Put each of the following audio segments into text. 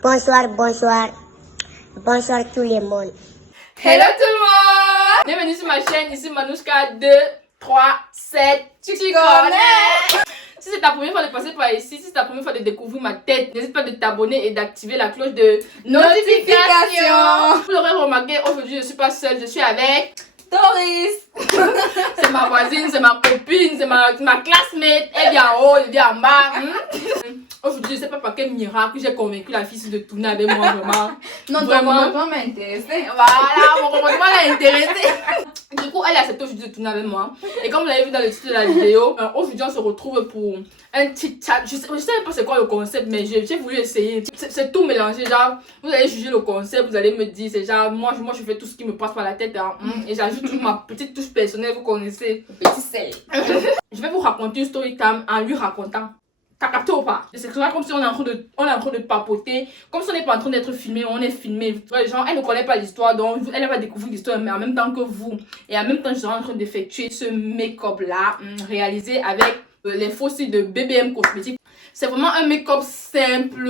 Bonsoir, bonsoir. Bonsoir tout le monde. Hello tout le monde! Bienvenue sur ma chaîne, ici Manouchka 2, 3, 7. Tu connais! Si c'est ta première fois de passer par ici, si c'est ta première fois de découvrir ma tête, n'hésite pas de t'abonner et d'activer la cloche de notification. Vous l'aurez remarqué, aujourd'hui je ne suis pas seule, je suis avec Doris. C'est ma voisine, c'est ma copine, c'est ma classmate. Elle vient en haut, elle vient en bas. Aujourd'hui, je ne sais pas par quel miracle j'ai convaincu la fille de tourner avec moi, vraiment. Non, ton comportement m'a intéressé. Voilà, mon comportement l'a intéressé. Du coup, elle a accepté aujourd'hui de tourner avec moi. Et comme vous l'avez vu dans le titre de la vidéo, aujourd'hui, on se retrouve pour un petit chat. Je sais pas c'est quoi le concept, mais j'ai voulu essayer. C'est tout mélangé, genre, vous allez juger le concept, vous allez me dire, c'est genre, moi je fais tout ce qui me passe par la tête, hein, et j'ajoute ma petite touche personnelle, vous connaissez. Petit sel. Je vais vous raconter une story time en lui racontant. T'as capté ou pas? C'est comme si on est en train de papoter, comme si on n'est pas en train d'être filmé, on est filmé. Genre, elle ne connaît pas l'histoire, donc elle va découvrir l'histoire, mais en même temps que vous. Et en même temps, je serai en train d'effectuer ce make-up là, réalisé avec les faux sites de BBM Cosmétiques. C'est vraiment un make-up simple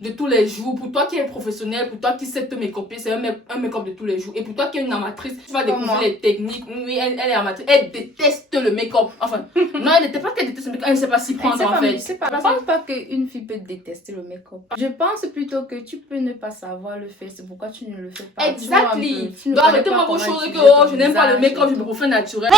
de tous les jours. Pour toi qui es professionnel, pour toi qui sais te make-upper, c'est un make-up de tous les jours. Et pour toi qui es une amatrice, tu vas découvrir les techniques. Oui, elle est amatrice. Elle déteste le make-up. Enfin, non, elle n'était pas qu'elle déteste le make-up, elle ne sait pas s'y prendre en fait. Je ne pense pas qu'une fille peut détester le make-up. Je pense plutôt que tu peux ne pas savoir le faire. C'est pourquoi tu ne le fais pas. Exactement. Donc arrêtez-moi vos choses que oh, je n'aime pas le make-up, je me refais naturel.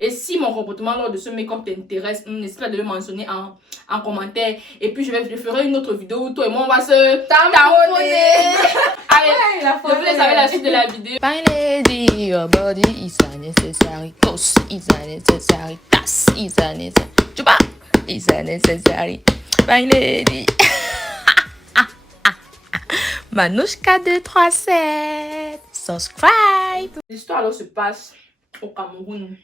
Et si mon comportement lors de ce make-up t'intéresse, n'hésite pas de le mentionner en commentaire. Et puis je ferai une autre vidéo où toi et moi on va se tamponner. Allez, je vous laisse avec la suite de la vidéo. My lady, your body is unnecessary. Ghost is unnecessary. Das is unnecessary. Chupa is unnecessary. My lady. Manouchka 237. Subscribe. L'histoire alors se passe au Cameroun.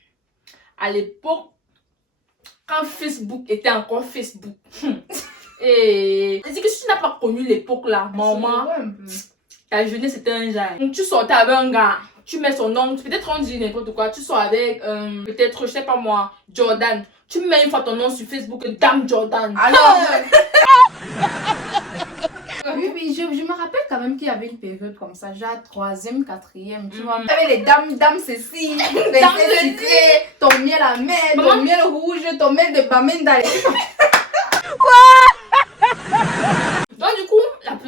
À l'époque, quand Facebook était encore Facebook. Et c'est que si tu n'as pas connu l'époque là, maman, ta jeunesse c'était un genre. Donc tu sortais avec un gars, tu mets son nom, peut-être on dit n'importe quoi, tu sors avec peut-être, je sais pas moi, Jordan. Tu mets une fois ton nom sur Facebook, Dame Jordan. Alors, oui, je me rappelle quand même qu'il y avait une période comme ça, genre 3e, 4e, tu vois. Il y avait les dames ceci, les dames sucrées, ton miel à mer, ton miel rouge, ton miel de bamenda. Donc du coup,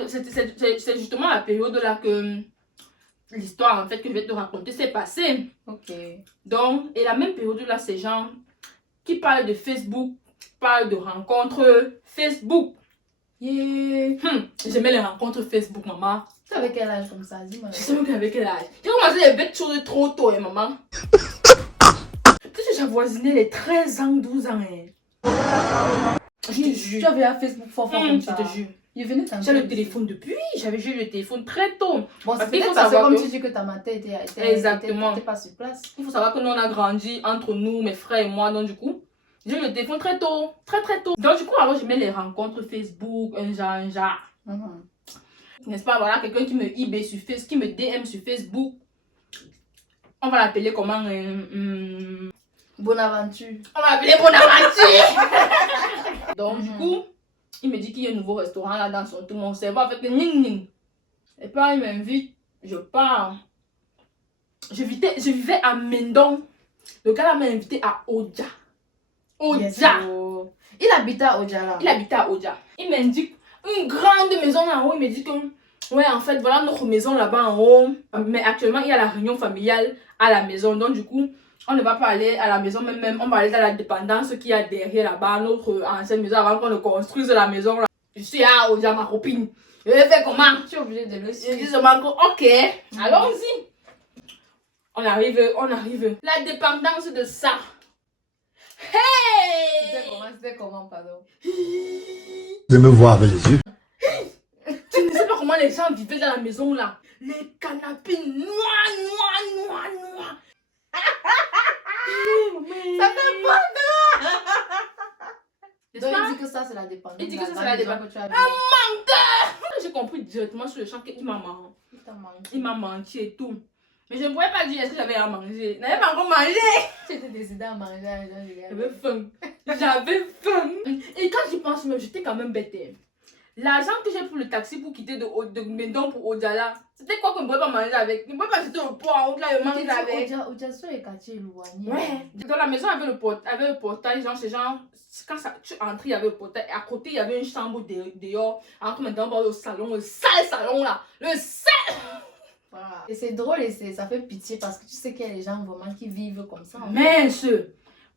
c'est justement la période là que l'histoire en fait que je vais te raconter s'est passée. Ok. Donc, et la même période là, ces gens qui parlent de Facebook, parlent de rencontres Facebook. Yeah. J'aimais les rencontres Facebook, maman. Tu avais quel âge comme ça? Dis-moi. Je sais même qu'avec quel âge. J'ai commencé les bêtes choses trop tôt, hein, maman. Peut-être que j'avoisinais les 13 ans, 12 ans. Hein. Je te jure. Tu avais un Facebook fort comme ça. Je te jure. Il venait J'ai le téléphone depuis. J'avais eu le téléphone très tôt. Bon, c'est qu'il faut peut-être parce que savoir comme que- tu dis que ta mater était Exactement. pas sur place. Il faut savoir que nous, on a grandi entre nous, mes frères et moi. Donc, du coup, j'ai eu le téléphone très tôt. Très, très tôt. Donc, du coup, alors, j'aimais les rencontres Facebook, un genre. N'est-ce pas? Voilà, quelqu'un qui me IB sur Facebook, qui me DM sur Facebook. On va l'appeler comment? Bonaventure. On va l'appeler Bonaventure. Donc, du coup, il me dit qu'il y a un nouveau restaurant là dans son tout mon cerveau avec le ning ning. Et puis, il m'invite. Je pars. Je vivais à Mendon. Le gars là m'a invité à Oja. Oja. Yes, oh. Il habitait à Ojala. Il habitait à Oja. Il m'indique une grande maison là en haut. Il me dit que, ouais, en fait, voilà notre maison là-bas en haut. Mais actuellement, il y a la réunion familiale à la maison. Donc, du coup, on ne va pas aller à la maison même. On va aller dans la dépendance qu'il y a derrière là-bas, notre ancienne maison, avant qu'on ne construise la maison là. Je suis à Oja, ma copine. Je vais faire comment? Tu es obligé de le Je suivre. dis seulement que, ok, allons-y. On arrive. La dépendance de ça. Hey! C'était comment, pardon? De me voir avec les yeux. Tu ne sais pas comment les gens vivaient dans la maison là. Les canapés noirs. Ça fait peur. N'est-ce Donc, pas? il dit que ça, c'est la dépendance. Il dit que ça, c'est la dépendance. Que tu as J'ai compris directement sur le champ qu'il m'a menti. Il m'a menti et tout. Mais je ne pourrais pas dire est-ce que j'avais à manger. Je n'avais pas encore mangé. Tu étais décidé à manger. J'avais faim. J'avais faim. Et quand j'y pense même, j'étais quand même bête. L'argent que j'ai pour le taxi pour quitter de Médon pour Odjala, c'était quoi qu'on ne pouvait pas manger avec? On ne pouvait pas jeter au poids en haut de là et manger avec. Odja sur les quartiers éloignés. Ouais. Dans la maison, avait le portail, genre, c'est genre, quand tu entres, il y avait le portail. Et à côté, il y avait une chambre dehors. Entre maintenant, le salon, le sale salon là. Le sale. Voilà. Et c'est drôle et ça fait pitié parce que tu sais qu'il y a des gens vraiment qui vivent comme ça. Mince.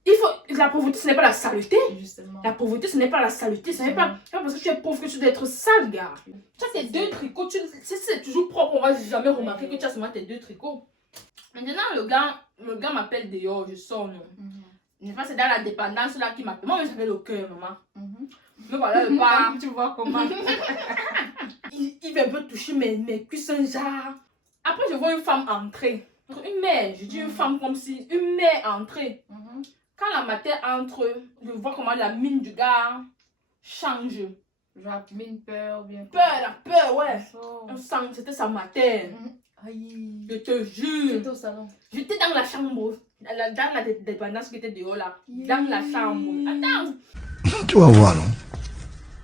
Il faut, la pauvreté, ce n'est pas la saleté. Justement. La pauvreté, ce n'est pas la saleté. Ce n'est pas parce que tu es pauvre que tu dois être sale, gars. Tu as tes 2 tricots. C'est toujours propre. On va jamais remarquer que tu as seulement tes 2 tricots. Maintenant, le gars m'appelle dehors. Je sors, non. Je sais pas, c'est dans la dépendance là qui m'appelle. Moi, j'avais le cœur, maman. Mais voilà, le pas. Tu vois comment. il veut un peu toucher mes cuisses, genre. Après, je vois une femme entrer. Une mère, je dis une femme comme si. Une mère entrer. Quand la mater entre, je vois comment la mine du gars change. Genre, mine peur, bien. La peur, ouais. Oh. On sent que c'était sa mater. Aïe. Je te jure. C'était au salon. J'étais dans la chambre. Dans la dépendance qui était dehors là. Dans la chambre. Attends. Tu vas voir, non?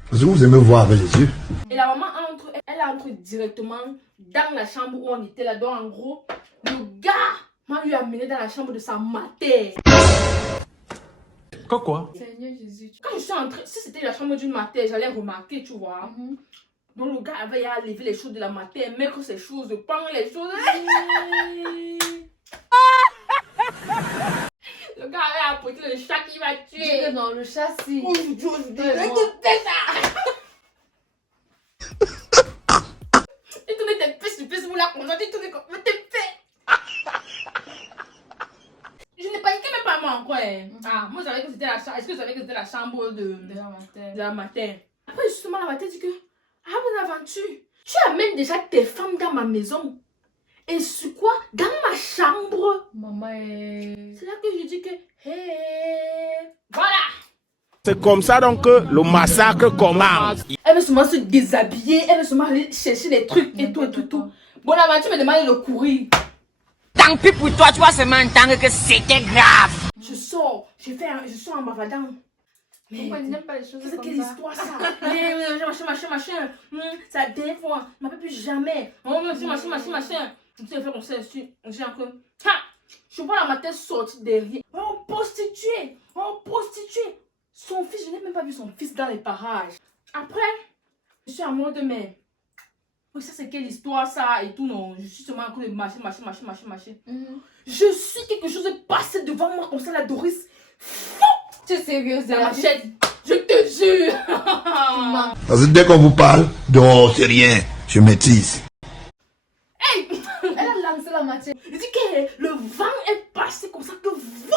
Parce que vous aimez voir avec les yeux. Et la maman entre, elle entre directement dans la chambre où on était là. Donc en gros, le gars m'a lui amené dans la chambre de sa mater. Quoi? Seigneur Jésus. Quand je suis entrée, si c'était la chambre d'une mater, j'allais remarquer, tu vois. Donc le gars avait à lever les choses de la mater, mettre ses choses, prendre les choses. Le gars avait apporté le chat qui va tuer. Non, le châssis. Aujourd'hui, je te fais ça. Tu tournes tes pistes pour la conjointe, tu tournes comme tes fais. Je n'ai paniqué même pas moi encore. Ah, moi j'avais que c'était la chambre. Est-ce que vous savez que c'était la chambre de la matin? Après justement la matin dit que ah bonne aventure. Tu amènes déjà tes femmes dans ma maison. Et sur quoi? Dans ma chambre. Maman est... C'est là que je dis que hey. Voilà. C'est comme ça donc que le massacre commence. Elle veut seulement se déshabiller, elle veut seulement aller chercher des trucs et tout. Bonaventure me demande de le courir. Tant pis pour toi, tu vas seulement entendre que c'était grave. Je sors, je sors en m'avadant. Mais Pourquoi il n'aime pas les choses c'est comme quelle ça? histoire ça? Machin. C'est la dernière fois, on m'appelle plus jamais. Machin. Tu sais, faire comme ça, j'ai encore. Ha! Je vois la matin sortir derrière. Oh, prostituée. Son fils, je n'ai même pas vu son fils dans les parages. Après, je suis à mode, mais. Oui, ça c'est quelle histoire ça et tout, non. Je suis seulement en train de marcher. Je suis quelque chose de passé devant moi comme ça, la Doris. Tu es sérieuse? La machette. Je te jure. Parce que dès qu'on vous parle, non, c'est rien, je maîtrise. Hey! Elle a lancé la matière. Je dis que le vent est passé comme ça que vous.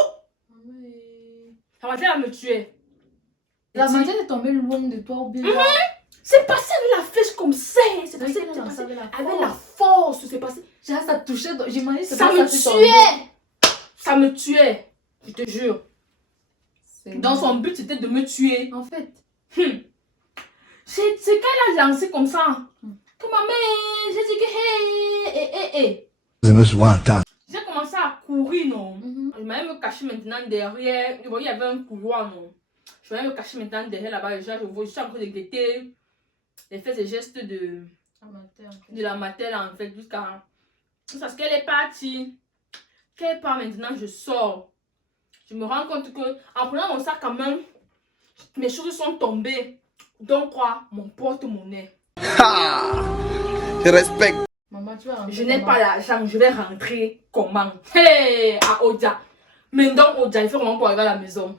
La machette elle me tuait. La matière est tombée loin de toi ou bien? C'est passé avec la flèche comme ça. C'est passé avec la force. C'est passé. Genre, ça touchait. J'imagine Ça me tuait. Ça me tuait. Je te jure. Dans son but, c'était de me tuer. En fait. C'est qu'elle a lancé comme ça. Que maman, j'ai dit que hey. Vous aimez souvent entendre. J'ai commencé à courir, non. Je m'allais me cacher maintenant derrière. Il y avait un couloir, non. Je vais me cacher maintenant derrière là-bas. Je suis en train de guetter les faits et gestes de la mater en fait. Jusqu'à parce qu'elle est partie. Qu'elle part maintenant, je sors. Je me rends compte que en prenant mon sac à main, mes choses sont tombées. Donc quoi? Mon porte-monnaie. Je respecte. Maman, tu vas rentrer. Je n'ai pas l'argent, je vais rentrer comment? Hey, à Odia. Mais donc Odia, il fait comment pour arriver à la maison?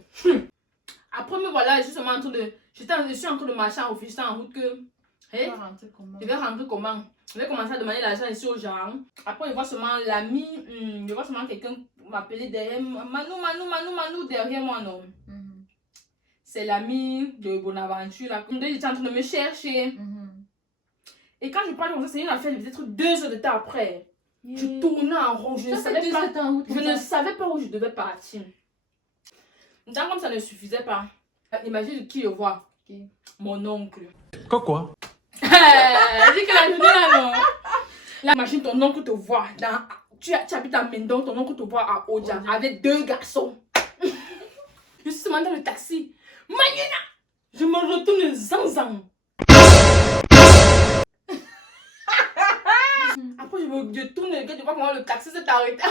Après, me voilà, je suis seulement en train de. Je suis en train de marcher en office, en route que. Hey, je vais rentrer comment? Je vais commencer à demander l'argent ici aux gens. Après, je vois seulement l'ami, je vois seulement quelqu'un m'appeler derrière. Manu, derrière moi, non. C'est l'ami de Bonaventure, là. Comme j'étais en train de me chercher. Et quand je parle comme ça, c'est une affaire de peut-être 2 heures de temps après. Je tournais en rond, je ne savais pas où je devais partir. Donc, comme ça ne suffisait pas, imagine qui je vois. Mon oncle. Quoi? Je dis que la journée là, non. Là, imagine ton oncle te voit tu habites à Mendon, ton oncle te voit à Oja avec 2 garçons. Je suis seulement dans le taxi. Mayena, je me retourne zanzan. Après, je tourne le gars, je vois comment le taxi s'est arrêté.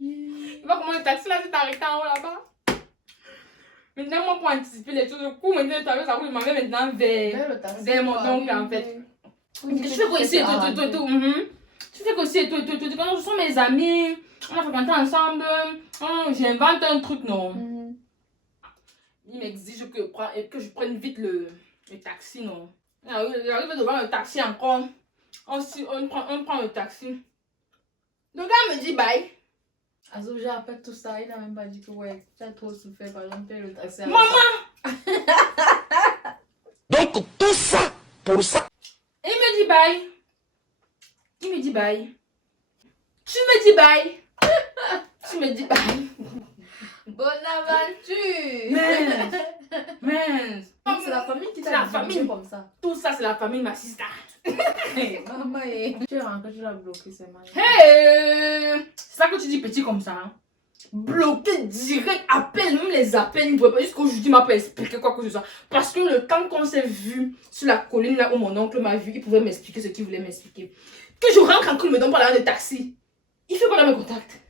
Je vois comment le taxi là s'est arrêté en haut là-bas. Maintenant, moi, pour anticiper les choses, le coup, maintenant, le taxi, ça roule maintenant vers mon oncle en fait. Je fais quoi ici et tout. Tu fais quoi ici et tout. Quand ce sont mes amis, on a fréquenté ensemble, j'invente un truc, non. Il m'exige que je prenne vite le taxi, non. J'arrive devant le taxi encore. On prend le taxi. Le gars me dit bye. Azo, j'ai appelé tout ça, il n'a même pas dit que ouais, tu as trop souffert, par exemple, le taxi. Maman! Donc tout ça, pour ça. Il me dit bye. Tu me dis bye. Tu me dis bye. Bonne aventure! Mince. C'est la famille qui C'est t'a la famille. comme ça. Tout ça, c'est la famille, ma sister. Maman, tu es rentré, tu l'as bloqué, c'est mal. Hey! C'est ça que tu dis petit comme ça. Hein? Bloqué direct, appelle, même les appels, il ne pouvait pas jusqu'aujourd'hui m'a pas expliqué quoi que ce soit. Parce que le temps qu'on s'est vu sur la colline là où mon oncle m'a vu, il pouvait m'expliquer ce qu'il voulait m'expliquer. Que je rentre en il me donne pas l'argent de taxi. Il fait quoi dans mes contacts?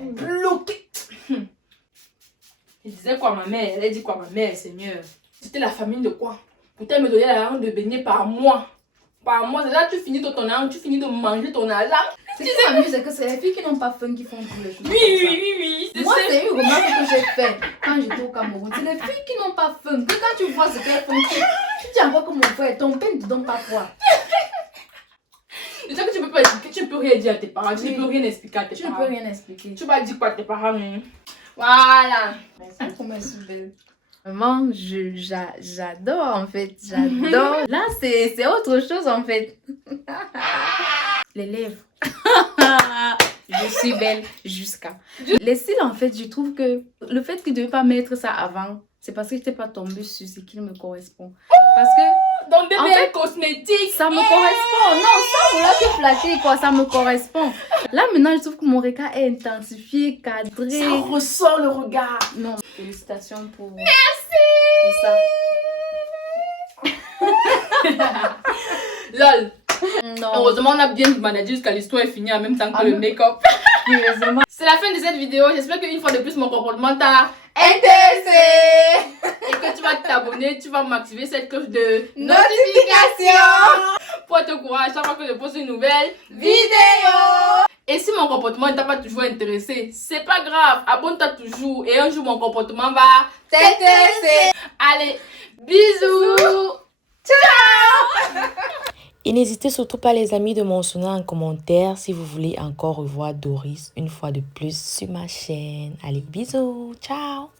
Bloqué. Il disait quoi ma mère? Elle a dit quoi ma mère, Seigneur? C'était la famille de quoi? Pourtant elle me donnait l'argent de baigner par mois. Par mois, c'est là tu finis de ton argent, tu finis de manger ton argent. Ce qui s'amuse, c'est que c'est les filles qui n'ont pas faim qui font toutes les choses. Oui. Moi, c'est une remarque que j'ai faite quand j'étais au Cameroun. C'est les filles qui n'ont pas faim. Que quand tu vois ce qu'elles font, tu dis encore que mon frère, ton père ne te donne pas quoi. C'est ça que tu peux pas expliquer, tu ne peux rien dire à tes parents, tu ne peux rien expliquer à tes parents. Tu ne peux rien expliquer. Tu vas dire quoi à tes parents, hein? Voilà. Merci pour mes souvenirs. Vraiment, j'adore en fait, j'adore. Là, c'est autre chose en fait. Les lèvres. Je suis belle jusqu'à. Les cils en fait, je trouve que le fait que je ne devais pas mettre ça avant, c'est parce que je n'étais pas tombée sur ce qui me correspond. Parce que Donc bébé, en fait, cosmétique. ça me correspond. Non, ça, on l'a fait flatter quoi, ça me correspond. Là maintenant, je trouve que mon regard est intensifié, cadré. Ça ressort le regard. Non, félicitations pour... Merci. Pour ça. Lol. Non. Heureusement, on a bien managé jusqu'à l'histoire est finie en même temps que le make-up. Heureusement. C'est la fin de cette vidéo. J'espère qu'une fois de plus, mon comportement t'a Intéressé. et que tu vas t'abonner, tu vas m'activer cette cloche de Notification. pour être au courant à chaque fois que je poste une nouvelle Vidéo. Et si mon comportement ne t'a pas toujours intéressé, c'est pas grave, abonne-toi toujours et un jour mon comportement va T'intéresser. Allez, bisous. Et n'hésitez surtout pas les amis de mentionner en commentaire si vous voulez encore revoir Doris une fois de plus sur ma chaîne. Allez, bisous, ciao.